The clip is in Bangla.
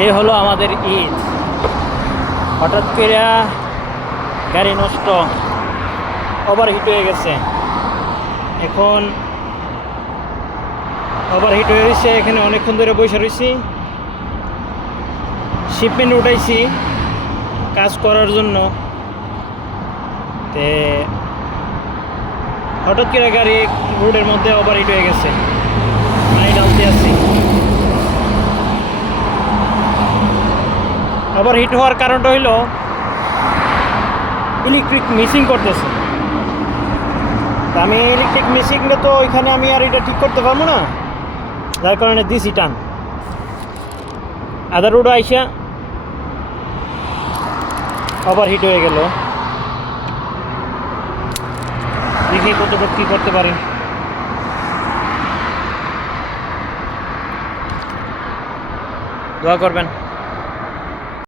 এই হলো আমাদের ঈদ। হঠাৎ করে গাড়ি নষ্ট, ওভারহিট হয়ে গেছে। এখন ওভারহিট হয়ে গেছে, এখানে অনেকক্ষণ ধরে বসে রয়েছি। শিপমেন্ট উঠাইছি কাজ করার জন্য, তে হঠাৎ করে গাড়ি রোডের মধ্যে ওভারহিট হয়ে গেছে। পানি ডালতে আসছি। ওভারহিট হওয়ার কারণটা হইল ইলেকট্রিক মিসিং করতেছে। আমি ইলেকট্রিক মিসিংটা তো ওইখানে আমি আর এটা ঠিক করতে পারবো না, যার কারণে দিছি টান। আদার রোড আইসা ওভারহিট হয়ে গেল। দেখি কতটুকু কী করতে পারি। দোয়া করবেন।